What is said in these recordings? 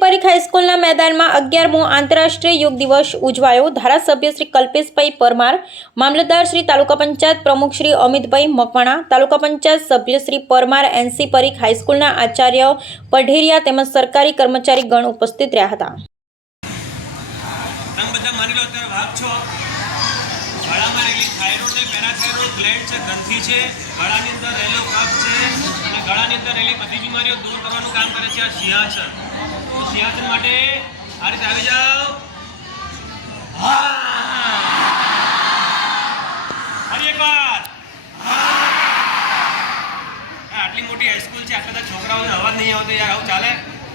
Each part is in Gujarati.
પરીખ હાઈસ્કૂલના મેદાનમાં અગિયારમો આંતરરાષ્ટ્રીય યોગ દિવસ ઉજવાયો. ધારાસભ્ય શ્રી કલ્પેશભાઈ પરમાર, મામલતદાર શ્રી તાલુકા પંચાયત પ્રમુખ શ્રી અમિતભાઈ મકવાણા, તાલુકા પંચાયત સભ્ય શ્રી પરમાર એનસી પરીખ હાઈસ્કૂલના આચાર્ય પઢેરિયા તેમજ સરકારી કર્મચારી ગણ ઉપસ્થિત રહ્યા હતા. થાઇરોઇડ છે પેરાથાઇરોઇડ ગ્લેન્ડ છે ગ્રંથિ છે, ગળાની અંદર રહેલો કફ છે, અને ગળાની અંદર રહેલી બધી બીમારીઓ દૂર કરવાનું કામ કરે છે આ સિંહાસન. સિંહાસન માટે આ રીતે આવી જાઓ. ફરી એકવાર. આટલી મોટી હાઈસ્કૂલ છે, આટલા બધા છોકરાઓને અવાજ નહીં આવતો યાર. આવું ચાલે?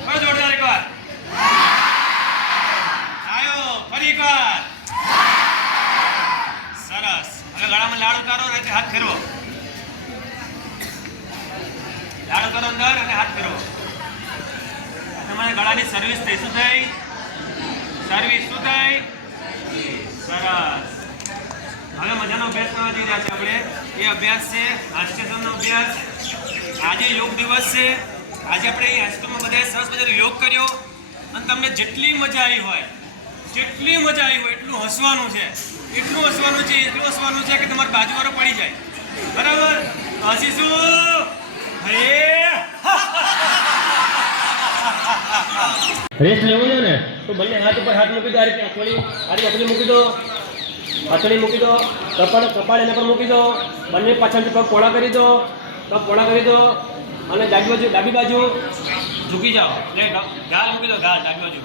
કરો જોરદાર એકવાર. આવ્યો ફરી એકવાર સરસ હવે ગળામાં લાડુ કરો અને હાથ ફેરવો. લાડુ કરો અંદર અને હાથ ફેરવો. તમારે ગળાની સર્વિસ થઈ. શું થઈ? સર્વિસ શું થઈ? સરસ. હવે મજાનો અભ્યાસ કરવા જઈ રહ્યા છે આપણે. એ અભ્યાસ છે હાસ્યસમનો અભ્યાસ. આજે યોગ દિવસ છે. આજે આપણે અહીં હાઈસ્કૂલમાં બધાએ સરસ મજાનો યોગ કર્યો. અને તમને જેટલી મજા આવી હોય, જેટલી મજા આવી હોય, એટલું હસવાનું છે. એટલું હસવાનું છે એટલું હસવાનું છે કે તમારી બાજુવાળો પડી જાય. બરાબર? હસીશું. હે રેસ્ટ લેવો છે ને તો બંને હાથ ઉપર હાથ મૂકી દો આ રીતે આંચળી આ રીતે મૂકી દો આંચળી મૂકી દો કપાળ કપાળ એના પર મૂકી દો બંને પાછળથી પગ પોળા કરી દો પગ પોળા કરી દો અને ડાબી બાજુ ડાબી બાજુ. ઝૂકી જાઓ. એટલે ગાલ મૂકી દો ગાલ ડાબી બાજુ.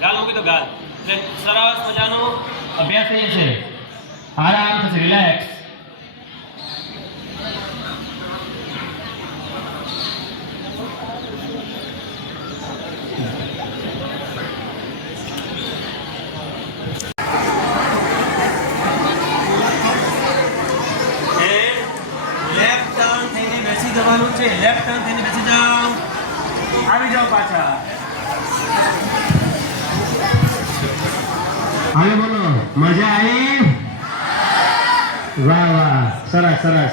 ગાલ મૂકી દો ગાલ. એટલે સરસ મજાનો અભ્યાસ થઈ છે. આરામ થશે રિલેક્સ લેફ્ટ ટર્ન બેસી જવાનું છે. લેફ્ટ ટર્ન થઈને બેસી જાઓ. આવી જાઓ પાછા. હવે બોલો. મજા આવી? વાહ વાહ. સરસ સરસ.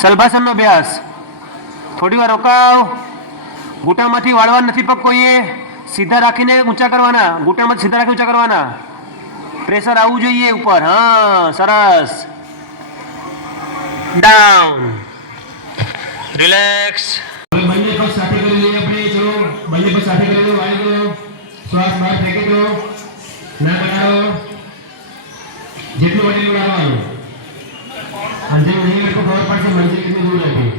સલભાસનનો અભ્યાસ. થોડી વાર રોકાવ. ઘૂંટામાંથી વાળવા નથી પગ કોઈએ. સીધા રાખીને ઊંચા કરવાના. ઘૂંટામાંથી સીધા રાખી ઊંચા કરવાના. પ્રેશર આવવું જોઈએ ઉપર. હા, સરસ. ડાઉન રિલેક્સ બંને પગ સાથે કરી લઈએ આપણે. ચલો, બંને પગ સાથે કરી લો. વાળી દો શ્વાસ બહાર ફેંકી દો. ના બનાવો. જેટલું બને લાવવાનું અને જે નહીં ખબર પડશે મંજિલ કેટલી દૂર હતી